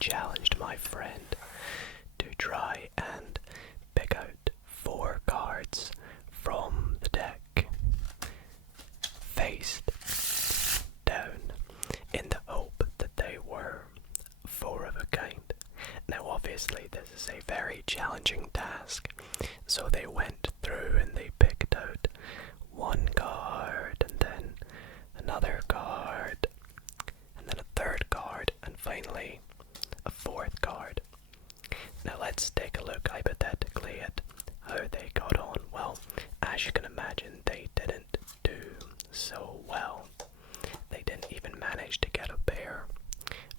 challenged my friend to try and pick out 4 cards from the deck faced down in the hope that they were 4 of a kind. Now obviously this is a very challenging task, so they went through and they picked out 1 card and then another card and then a 3rd card and finally a 4th card. Now let's take a look hypothetically at how they got on. Well, as you can imagine, they didn't do so well. They didn't even manage to get a pair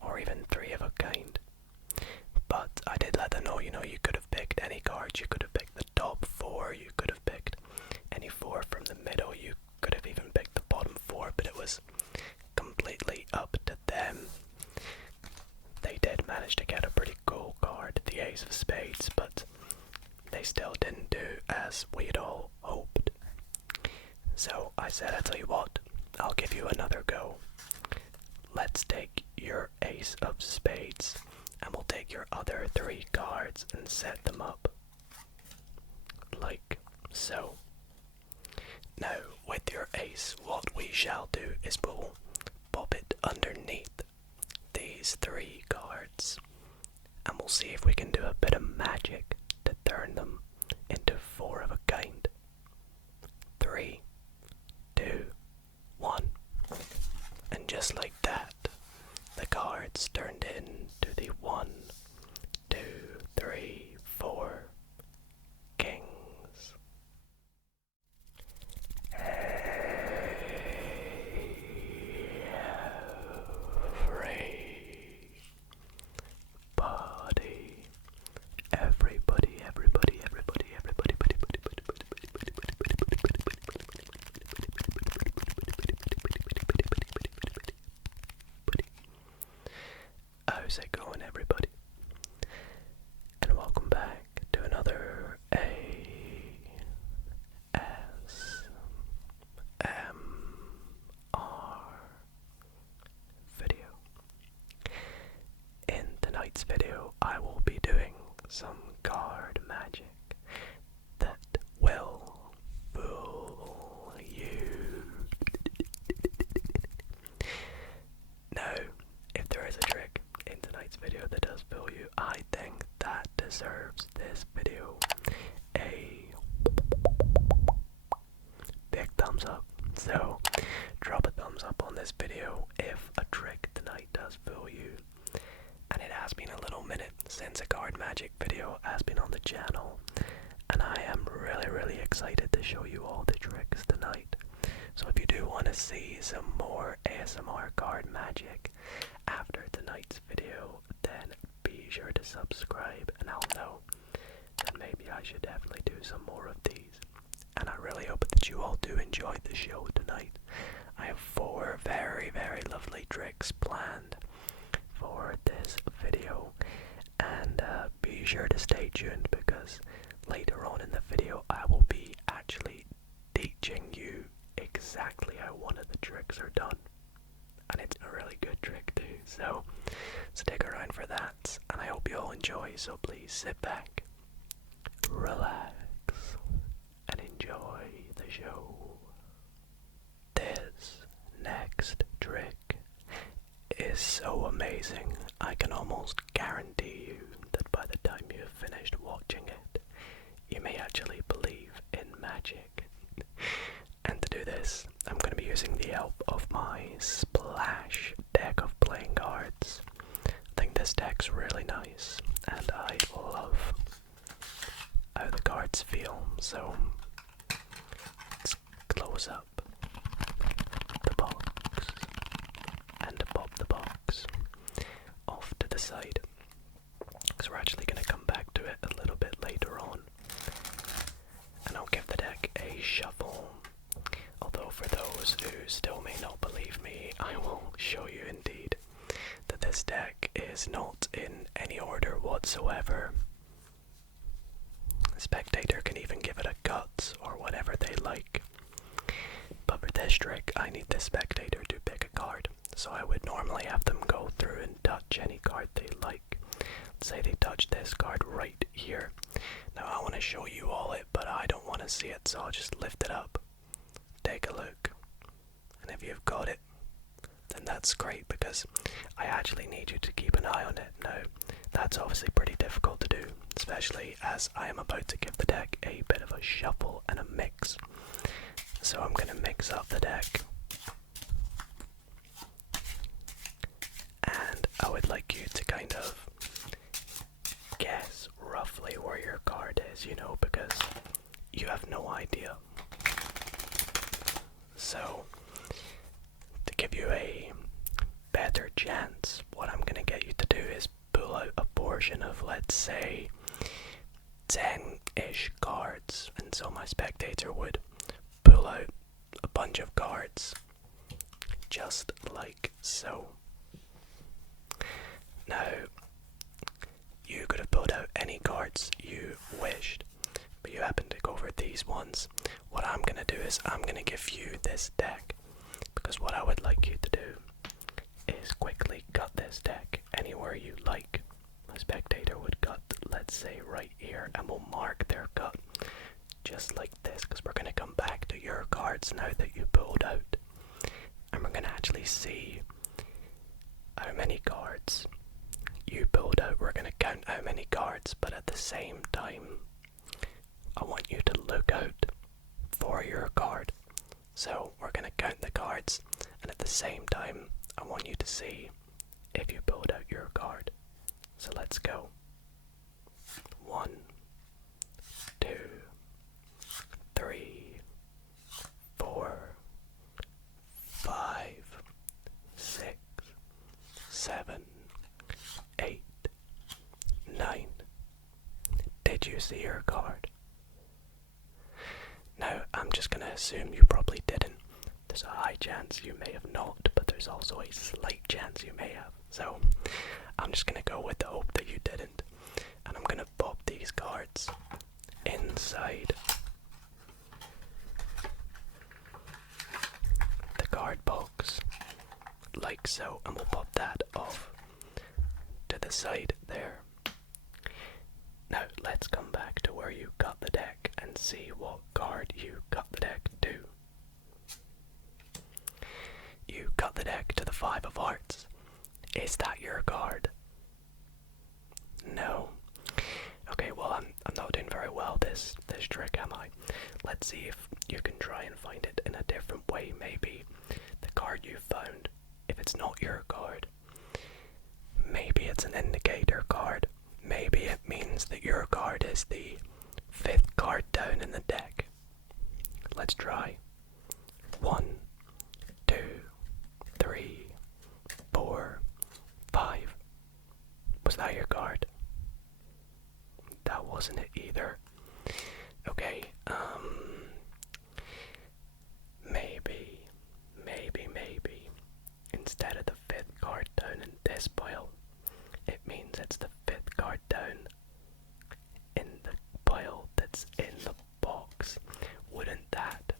or even 3 of a kind. But I did let them know, you could have picked any cards. You could have picked the top 4, you could have picked any 4 from the middle, you could have even picked the bottom 4, but it was completely up to them. They did manage to get a pretty cool card, the Ace of Spades, but they still didn't do as we'd all hoped. So I said, I'll tell you what, I'll give you another go. Let's take your Ace of Spades and we'll take your other 3 cards and set them up like so. Now with your ace, what we shall do is we'll pop it underneath these 3 cards and we'll see if we can do a bit of magic to turn them into 4 of a kind. 3, 2, 1. And just like that, the cards turned into the 1, 2, 3, 4 kings. How's it going, everybody? And welcome back to another ASMR video. In tonight's video, I will be doing some card magic that will fool you. Now, if there is a trick in tonight's video that does fool you, I think that deserves this video a big thumbs up. So drop a thumbs up on this video if a trick tonight does fool you. And it has been a little minute since a card magic video has been on the channel, and I am really excited to show you all the tricks tonight. So if you do want to see some more ASMR card magic after tonight's video, then be sure to subscribe and I'll know that maybe I should definitely do some more of these. And I really hope that you all do enjoy the show tonight. I have 4 very lovely tricks planned for this video, and be sure to stay tuned because later on in the video I will be actually teaching you exactly how one of the tricks are done, and it's a really good trick too, so stick around for that, and I hope you all enjoy. So please sit back, relax, and enjoy the show. This next trick is so amazing, I can almost guarantee you that by the time you have finished watching it, you may actually believe in magic. And to do this, I'm going to be using the help of my Splash deck of playing cards. I think this deck's really nice, and I love how the cards feel. So let's close up the box and pop the box off to the side, because we're actually going to come back to it a little bit later on, and I'll give the deck a shuffle. Although for those who still may not believe me, I will show you indeed that this deck is not in any order whatsoever. The spectator can even give it a cut or whatever they like. But for this trick, I need the spectator to pick a card. So I would normally have them go through and touch any card they like. Let's say they touch this card right here. Now I want to show you all it, but I don't want to see it, so I'll just lift it up. Take a look. And if you've got it, then that's great, because I actually need you to keep an eye on it. Now, that's obviously pretty difficult to do, especially as I am about to give the deck a bit of a shuffle and a mix. So I'm going to mix up the deck. And I would like you to kind of guess roughly where your card is, you know, because you have no idea. So, to give you a better chance, what I'm going to get you to do is pull out a portion of, let's say, 10-ish cards. And so my spectator would pull out a bunch of cards, just like so. Now, you could have pulled out any cards you wished, but you happen to go for these ones. What I'm going to do is I'm going to give you this deck, because what I would like you to do is quickly cut this deck anywhere you like. My spectator would cut, let's say, right here, and we'll mark their cut just like this, because we're going to come back to your cards now that you pulled out, and we're going to actually see how many cards you pulled out. We're going to count how many cards, but at the same time I want you to look out for your card. So we're going to count the cards, and at the same time I want you to see if you pulled out your card. So let's go. 1, 2, 3, 4, 5, 6, 7, 8, 9. Did you see your card? Now, I'm just going to assume you probably didn't. There's a high chance you may have not, but there's also a slight chance you may have. So, I'm just going to go with the hope that you didn't. And I'm going to pop these cards inside the card box, like so, and we'll pop that off to the side there. Now, let's come back to where you cut the deck and see what card you cut the deck to. You cut the deck to the 5 of Hearts. Is that your card? No. Okay, well, I'm not doing very well this trick, am I? Let's see if you can try and find it in a different way. Maybe the card you found, if it's not your card, maybe it's an indicator card. Maybe it means that your card is the 5th card down in the deck. Let's try. 1, 2, 3, 4, 5. Was that your card? That wasn't it either. Okay, maybe, instead of the 5th card down in this pile, it means it's the 5th card down in the pile that's in the box. Wouldn't that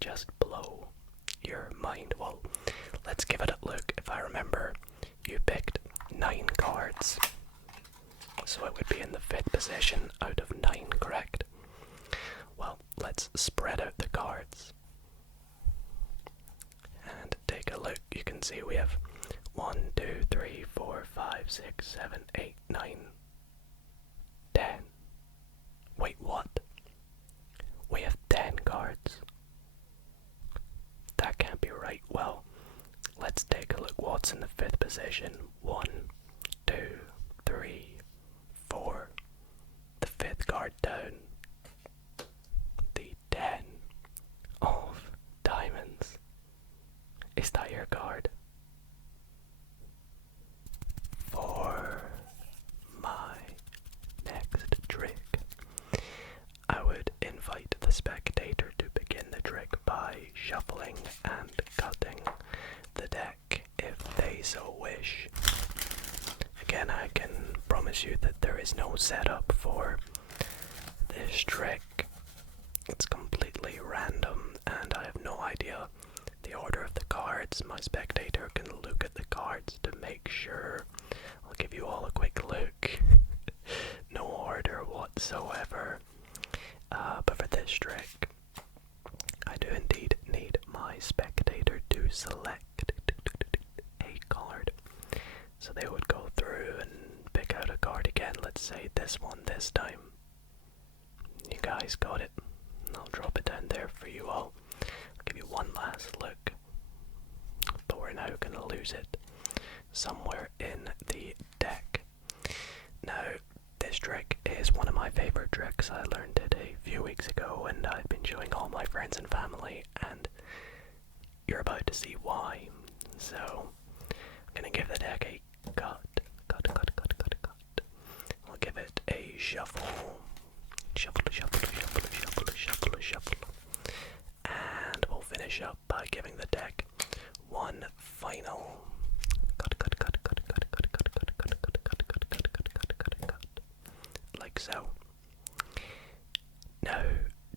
just blow your mind? Well, let's give it a look. If I remember, you picked 9 cards, so it would be in the 5th position out of 9, correct? Well, let's spread out the cards and take a look. You can see we have 1, 2, 3, 4, 5, 6, 7, 8, 9, 10. Wait, what? We have 10 cards. That can't be right. Well, let's take a look what's in the 5th position. 1, 2, 3, 4. The 5th card down. The 10 of diamonds. Is that your card? For my next trick, I would invite the spectator to begin the trick by shuffling and cutting the deck if they so wish. Again, I can promise you that there is no setup for this trick. It's completely random, and I have no idea the order of the cards. My spectator can look at at the cards to make sure. I'll give you all a quick look. No order whatsoever. But for this trick, I do indeed need my spectator to select a card. So they would go through and pick out a card again. Let's say this one this time. You guys got it. I'll drop it down there for you all. I'll give you one last look. But we're now going to lose it somewhere in the deck. Now, this trick is one of my favorite tricks. I learned it a few weeks ago and I've been showing all my friends and family, and you're about to see why. So, I'm going to give the deck a cut. I'll give it a shuffle. Shuffle. And we'll finish up by giving the deck one final cut. Like so. Now,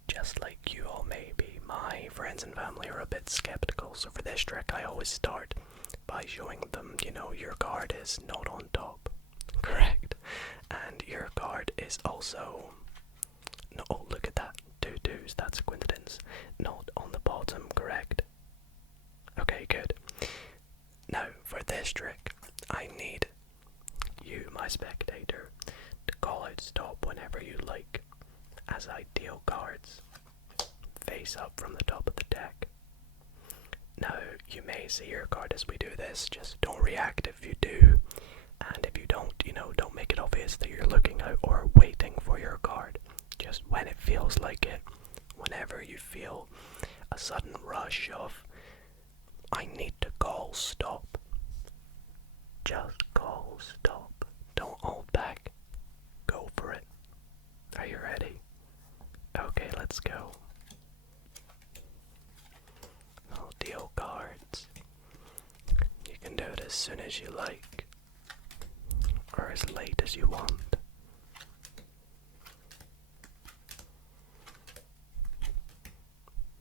just like you all may be, my friends and family are a bit skeptical, so for this trick I always start by showing them, your card is not on top, correct? And your card is also, no, oh look at that, 2 2s, that's a coincidence, not on the bottom, correct? Okay, good. Now, for this trick, I need you, my spectator, to call out stop whenever you like, as I deal cards face up from the top of the deck. Now, you may see your card as we do this, just don't react if you do, and if you don't, don't make it obvious that you're looking out or waiting for your card. Just when it feels like it, whenever you feel a sudden rush of, I need to call stop. Just call stop. Don't hold back. Go for it. Are you ready? Okay, let's go. I'll deal cards. You can do it as soon as you like, or as late as you want.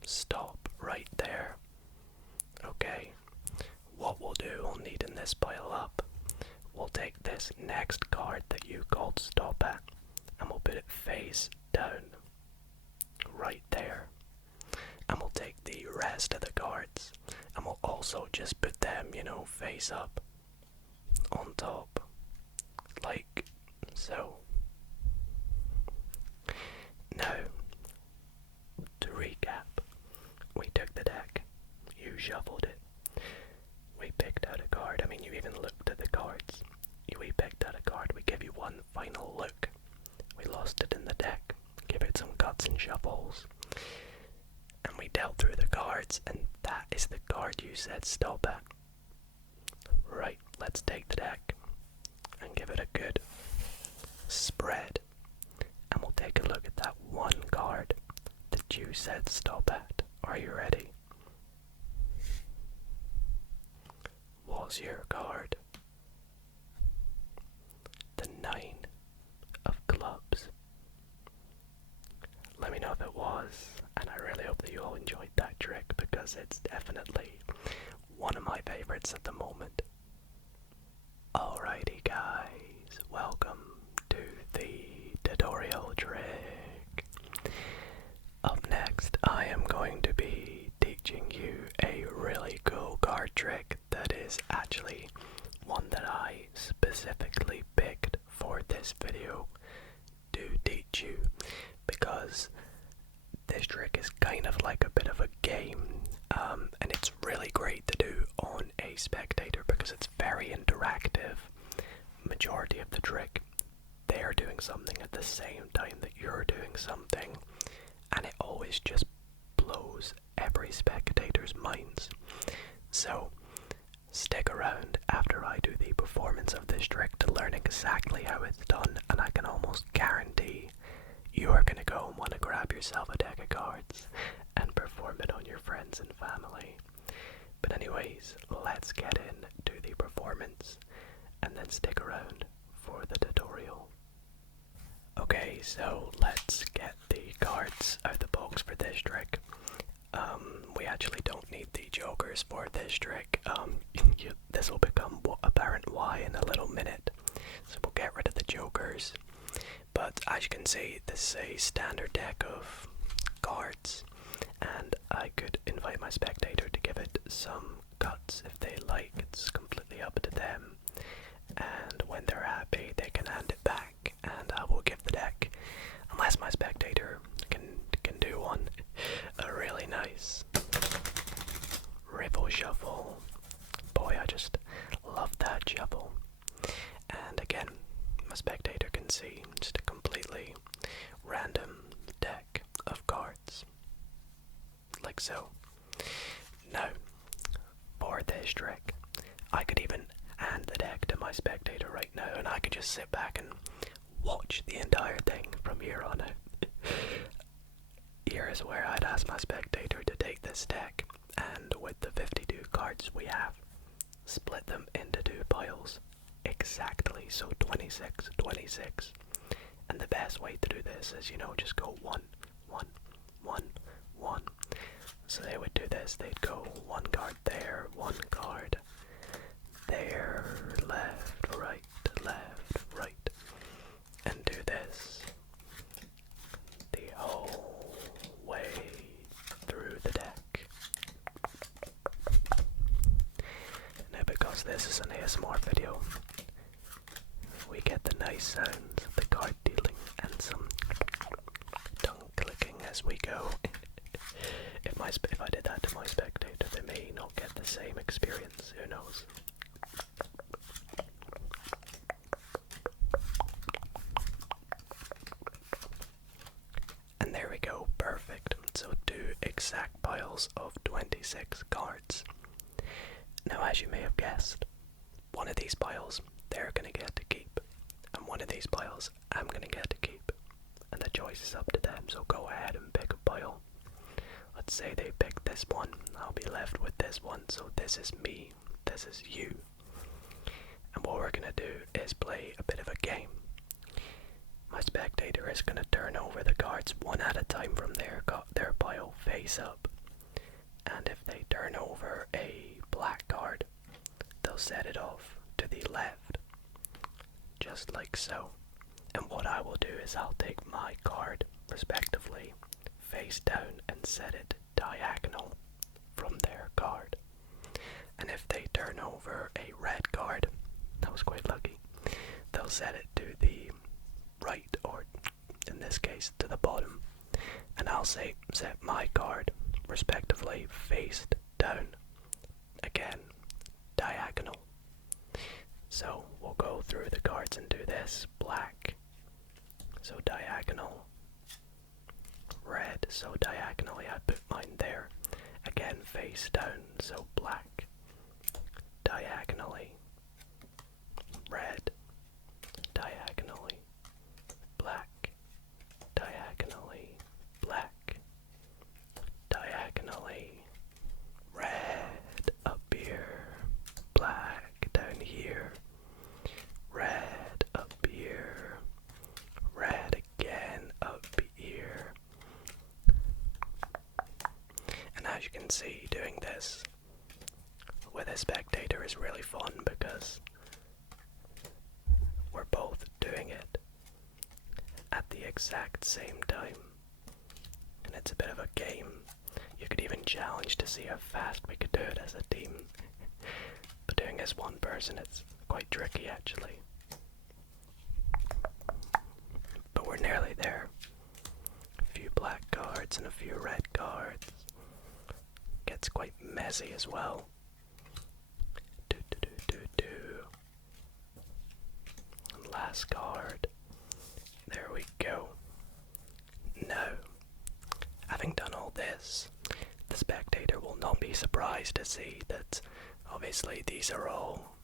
Stop right there. Okay, what we'll do, we'll need in this pile up, we'll take this next card that you called stop at, and we'll put it face down, right there. And we'll take the rest of the cards, and we'll also just put them, face up, on top, like so. Now, to recap, we took the deck, you shuffled it, we picked out a card, you even looked at the cards, we picked out a card, we give you one final look, we lost it in the deck, give it some cuts and shuffles, and we dealt through the cards, and that is the card you said stop at. Right, let's take the deck and give it a good spread, and we'll take a look at that one card that you said stop at. Are you ready? Was your card the 9 of clubs? Let me know if it was, and I really hope that you all enjoyed that trick, because it's definitely one of my favorites at the moment. Alrighty guys, welcome to the tutorial trick. Up next, I am going to be teaching you a really cool card trick that is actually one that I specifically picked for this video to teach you, because this trick is kind of like a bit of a game, and it's really great to do on a spectator because it's very interactive. Majority of the trick, they are doing something at the same time that you're doing something, and it always just blows every spectator's minds. So stick around after I do the performance of this trick to learn exactly how it's done, and I can almost guarantee you are going to go and want to grab yourself a deck of cards and perform it on your friends and family. But anyways, let's get into the performance and then stick around for the tutorial. Okay, so let's get the cards out of the box for this trick. We actually don't need the jokers for this trick. this will become apparent why in a little minute. So we'll get rid of the jokers. But as you can see, this is a standard deck of cards, and I could invite my spectator to give it some cuts if they like. It's completely up to them, and when they're happy they can hand it back and I will give the deck, unless my spectator can do one. A really nice riffle shuffle. Boy, I just love that shuffle. And again, my spectator can see just a completely random deck of cards, like so. Now, for this trick, I could even hand the deck to my spectator right now, and I could just sit back and watch the entire thing from here on out. Here is where I'd ask my spectator to take this deck, and with the 52 cards we have, split them into 2 piles. Exactly, so 26, 26. And the best way to do this is, just go 1, 1, 1, 1. So they would do this, they'd go 1 card there, 1 card there, left, right, and do this the whole way through the deck. Now, because this is an ASMR video, we get the nice sounds of the card dealing and some tongue clicking as we go. If I did that to my spectator, they may not get the same experience, who knows. And there we go, perfect. So 2 exact piles of 26 cards. Now, as you may have guessed, one of these piles they're gonna get to keep, and one of these piles I'm gonna get to keep, and the choice is up to them. So go ahead and pick a pile. Let's say they pick this one, I'll be left with this one, so this is me, this is you. And what we're gonna do is play a bit of a game. My spectator is gonna turn over the cards one at a time from their pile face up. And if they turn over a black card, they'll set it off to the left, just like so. And what I will do is I'll take my card, respectively, face down and set it diagonal from their card. And if they turn over a red card, that was quite lucky, they'll set it to the right, or in this case to the bottom. And I'll set my card, respectively, face down, again diagonal. So we'll go through the cards and do this. Black, so diagonal. Red, so diagonally I put mine there. Again face down, so black, diagonally. Red, diagonally. Black, diagonally. Black, diagonally. Red up here. Black down here. Red up here. Red again up here. And as you can see, doing this with a spectator is really fun because we're both doing it at the exact same time. And it's a bit of a game. You could even challenge to see how fast we could do it as a team. But doing as one person, it's quite tricky actually. But we're nearly there. A few black cards and a few red cards. Gets quite messy as well. And last card. There we go. Now, having done all this, the spectator will not be surprised to see that obviously these are all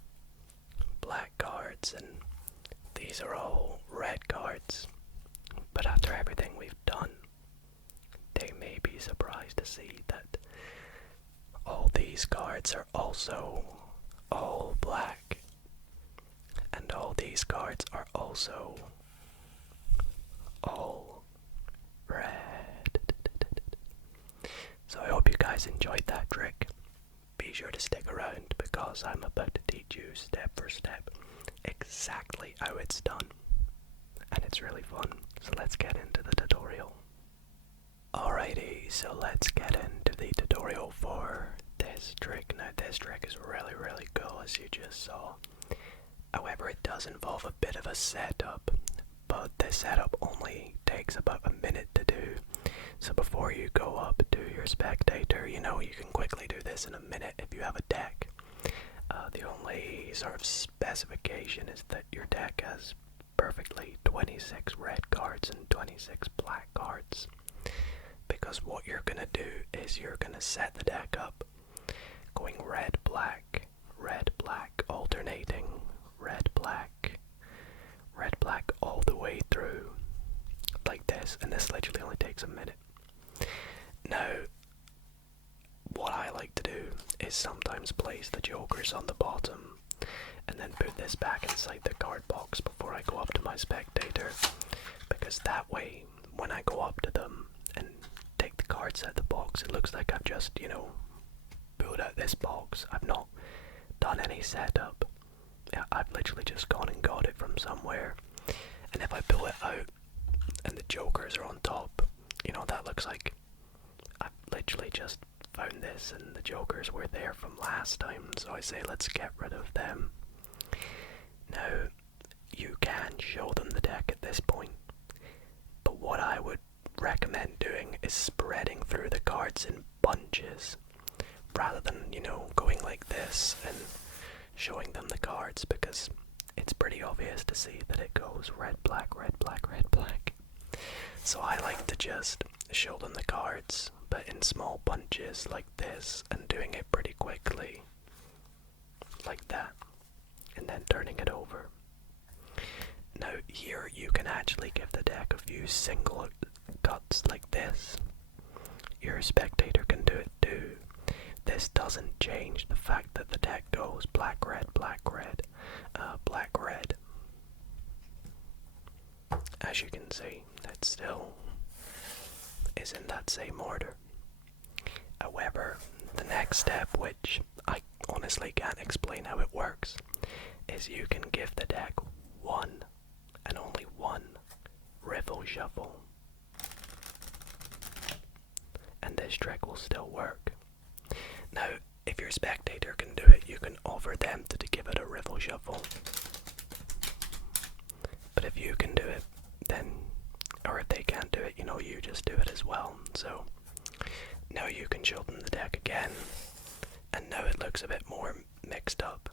black cards and these are all red cards. But after everything we've done, they may be surprised to see that all these cards are also all black, and all these cards are also all red. So I hope you guys enjoyed that trick. Be sure to stick around because I'm step for step exactly how it's done, and it's really fun. So let's get into the tutorial. Alrighty, so let's get into the tutorial for this trick. Now this trick is really cool, as you just saw. However, it does involve a bit of a setup, but this setup only takes about a minute to do. So before you go up to your spectator, you can quickly do this in a minute if you have a deck. The only sort of specification is that your deck has perfectly 26 red cards and 26 black cards. Because what you're going to do is you're going to set the deck up going red, black, alternating, red, black, all the way through like this, and this literally only takes a minute. Now, what I like to do is sometimes place the jokers on the bottom and then put this back inside the card box before I go up to my spectator, because that way when I go up to them and take the cards out of the box, it looks like I've just, pulled out this box. I've not done any setup. I've literally just gone and got it from somewhere, and if I pull it out and the jokers are on top, that looks like I've literally just found this and the jokers were there from last time, so I say let's get rid of them. Now, you can show them the deck at this point, but what I would recommend doing is spreading through the cards in bunches, rather than, going like this and showing them the cards, because it's pretty obvious to see that it goes red, black, red, black, red, black. So I like to just show them the cards, but in small bunches like this, and doing it pretty quickly, like that, and then turning it over. Now here you can actually give the deck a few single cuts like this. Your spectator can do it too. This doesn't change the fact that the deck goes black, red, black, red, black, red. As you can see, it still is in that same order. However, the next step, which I honestly can't explain how it works, is you can give the deck one and only one riffle shuffle, and this trick will still work. Now, if your spectator can do it, you can offer them to give it a riffle shuffle. But if you can do it, then, or if they can't do it, you just do it as well. So, now you can show them the deck again, and now it looks a bit more mixed up,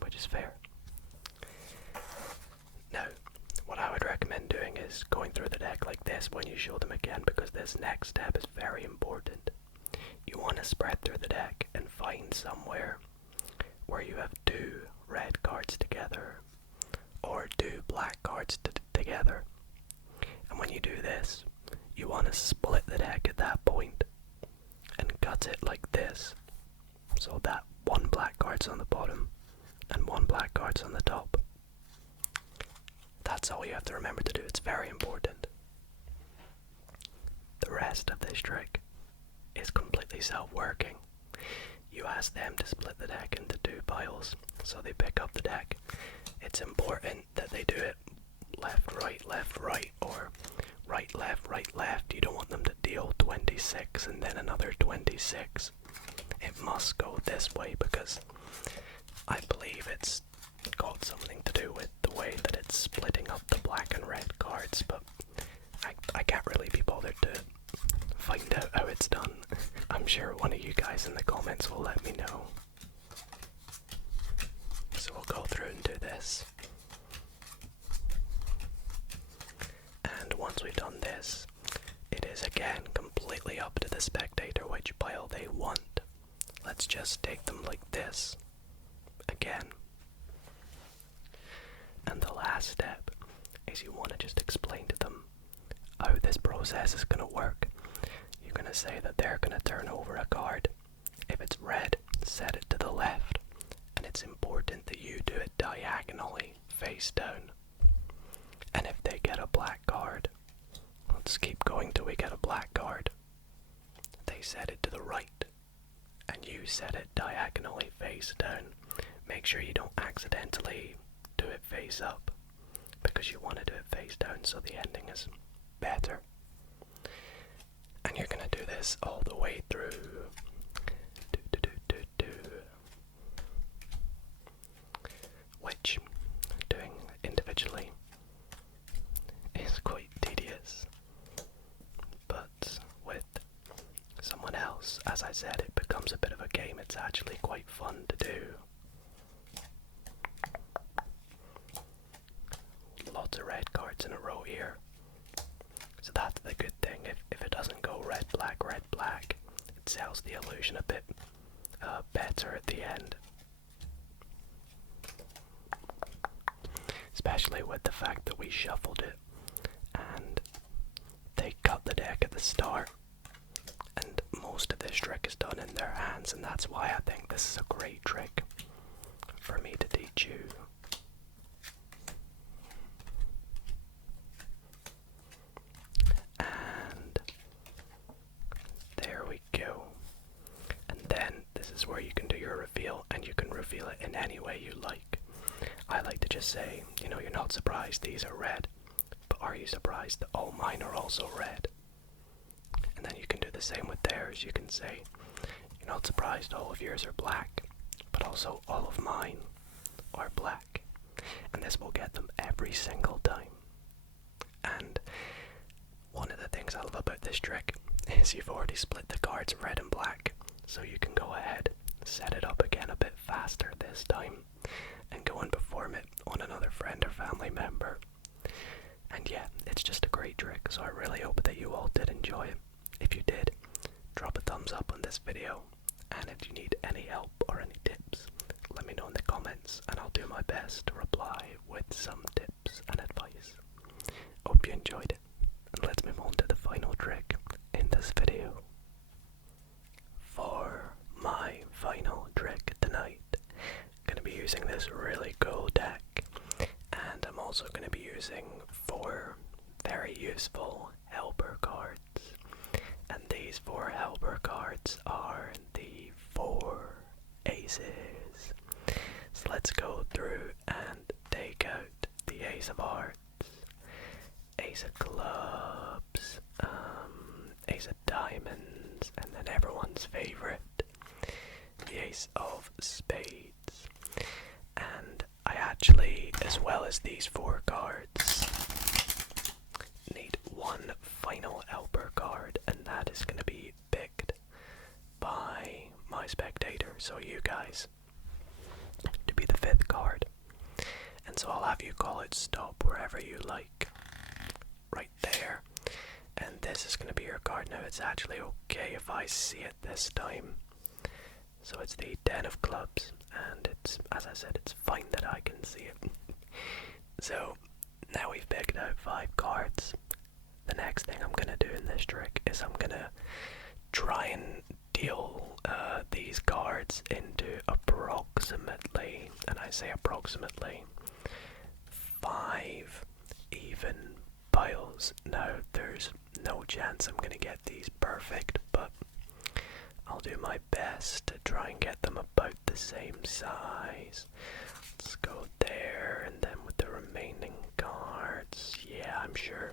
which is fair. Now, what I would recommend doing is going through the deck like this when you show them again, because this next step is very important. You want to spread through the deck and find somewhere where you have two red cards together or two black cards together. And when you do this, you want to split the deck at that point and cut it like this, so that one black card's on the bottom and one black card's on the top. That's all you have to remember to do. It's very important. The rest of this trick is completely self-working. You ask them to split the deck into two piles, so they pick up the deck. It's important that they do it left, right, or right, left. You don't want them to deal 26 and then another 26. It must go this way, because I believe it's got something to do with the way that it's splitting up the black and red cards, but I can't really be bothered to find out how it's done. I'm sure one of you guys in the comments will let me know. So we'll go through and do this. And once we've done this, it is again completely up to the spectator which pile they want. Let's just take them like this. Again. And the last step is you want to just explain to them how this process is going to work. You're going to say that they're going to turn over a card. If it's red, set it to the left. And it's important that you do it diagonally, face down. And if they get a black card, let's keep going till we get a black card. They set it to the right, and you set it diagonally face down, Make sure you don't accidentally do it face up, because you want to do it face down so the ending is better. And you're going to do this all the way through. Which, doing individually, is quite tedious. But with someone else, as I said, it becomes a bit of a game. It's actually quite fun to do. Lots of red cards in a row here. So that's the good thing. If it doesn't go red, black, it sells the illusion a bit better at the end. Especially with the fact that we shuffled it and they cut the deck at the start. And most of this trick is done in their hands, and that's why I think this is a great trick for me to teach you. And there we go. And then this is where you can do your reveal, and you can reveal it in any way you like. I like to just say, you know, you're not surprised these are red, but are you surprised that all mine are also red? And then you can do the same with theirs. You can say, you're not surprised all of yours are black, but also all of mine are black. And this will get them every single time. And one of the things I love about this trick is you've already split the cards red and black, so you can go ahead, set it up again a bit faster this time, and go and perform it on another friend or family member. And yeah, it's just a great trick, so I really hope that you all did enjoy it. If you did, drop a thumbs up on this video, and if you need any help or any tips, let me know in the comments, and I'll do my best to reply with some tips and advice. Hope you enjoyed it, and let's move on to the final trick in this video. For my final trick tonight, I'm going to be using this really cool deck, and I'm also going to be using 4 very useful helper cards. And these 4 helper cards are the 4 aces. So let's go through and take out the ace of hearts, ace of clubs, ace of diamonds, and then everyone's favorite, the ace of spades. And I actually, as well as these 4 cards, need one final helper card, and that is going to be picked by my spectator, so you guys, to be the 5th card. And so I'll have you call it stop wherever you like, right there. And this is going to be your card. Now it's actually okay if I see it this time. So it's the 10 of clubs, and it's, as I said, it's fine that I can see it. So now we've picked out 5 cards. The next thing I'm going to do in this trick is I'm going to try and deal these cards into approximately, and I say approximately, 5 even piles. Now there's no chance I'm going to get these perfect, but I'll do my best to try and get them about the same size. Let's go there, and then with the remaining cards, yeah, I'm sure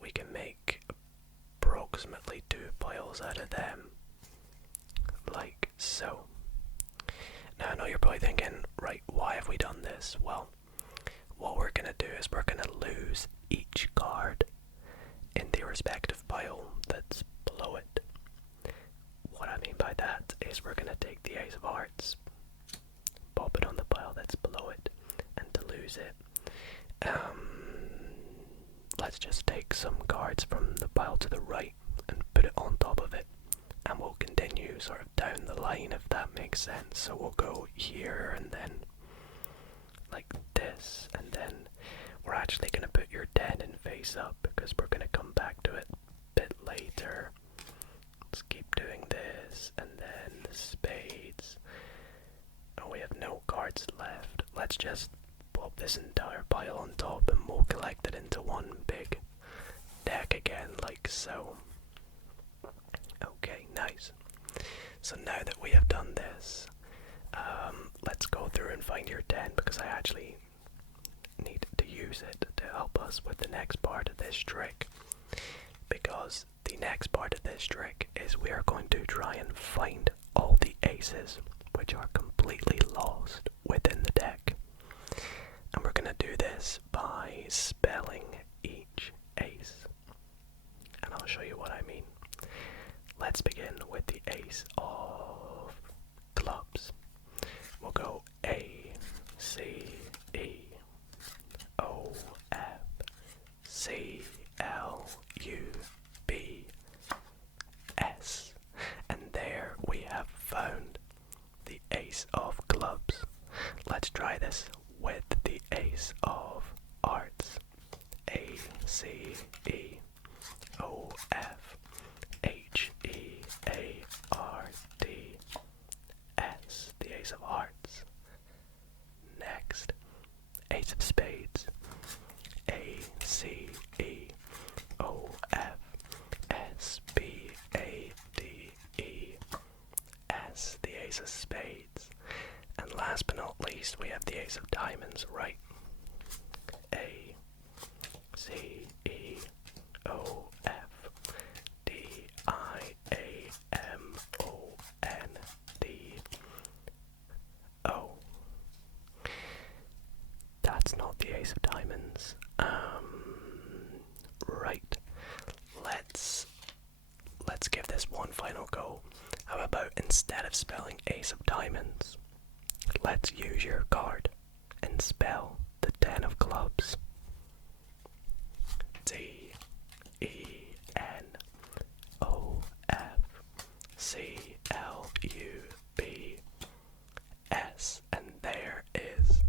we can make approximately 2 piles out of them, like so. Now I know you're probably thinking, right, why have we done this? Well, what we're going to do is we're going to lose each card in the respective pile that's below it. What I mean by that is we're going to take the ace of hearts, pop it on the pile that's below it, and to lose it, let's just take some cards from the pile to the right and put it on top of it, and we'll continue sort of down the line, if that makes sense. So we'll go here and then like this, and then we're actually going to put your 10 in face up because we're going to come back to it a bit later. Let's keep doing this, and then the spades. Oh, we have no cards left. Let's just pop this entire pile on top and we'll collect it into one big deck again, like so. Okay, nice. So now that we have done this, let's go through find your 10 because I actually need to use it to help us with the next part of this trick. Because the next part of this trick is we are going to try and find all the aces which are completely lost within the deck. And we're going to do this by spelling each ace. And I'll show you what I mean. Let's begin with the ace of clubs. We'll go A, C, E, O, F, C, L, U, B, S. And there we have found the ace of clubs. Let's try this with the ace of hearts. A, C, E, O, F, H, E, A, R, D, S. The ace of hearts. Next, ace of spades. A, C, E, O, F, S, B, A, D, E, S. The ace of spades. And last but not least, we have the ace of diamonds, right? A, C, E, O, F, D, I, A, M, O, N, D, O. That's not the ace of diamonds. Right. Let's give this one final go. How about instead of spelling ace of diamonds, let's use your card and spell the 10 of clubs. D, E, N, O, F, C, L, U, B, S. And there is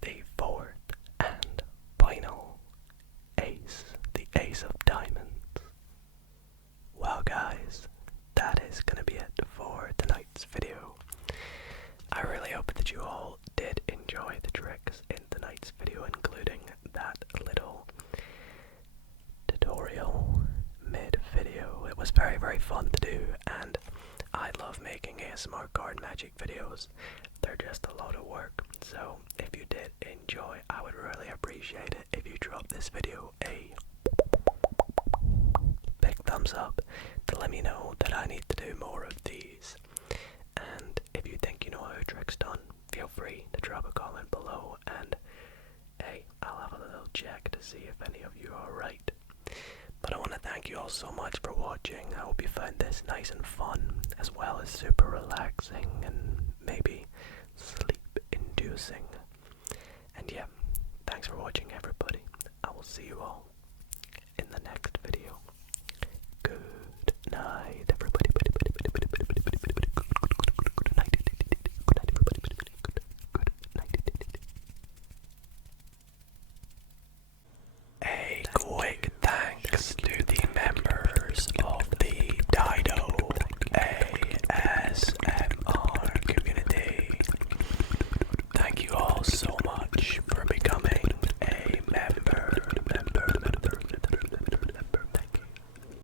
the fourth and final ace, the ace of diamonds. Well guys, that is going to be it for tonight's video. I really hope that you all did enjoy the tricks in tonight's video, including that little tutorial mid-video. It was very, very fun to do, and I love making ASMR card magic videos. They're just a lot of work, so if you did enjoy, I would really appreciate it if you drop this video a big thumbs up to let me know that I need to do more of these. And if you think you know how a trick's done, feel free to drop a comment below, and hey, I'll have a little check to see if any of you are right. But I want to thank you all so much for watching. I hope you found this nice and fun, as well as super relaxing, and maybe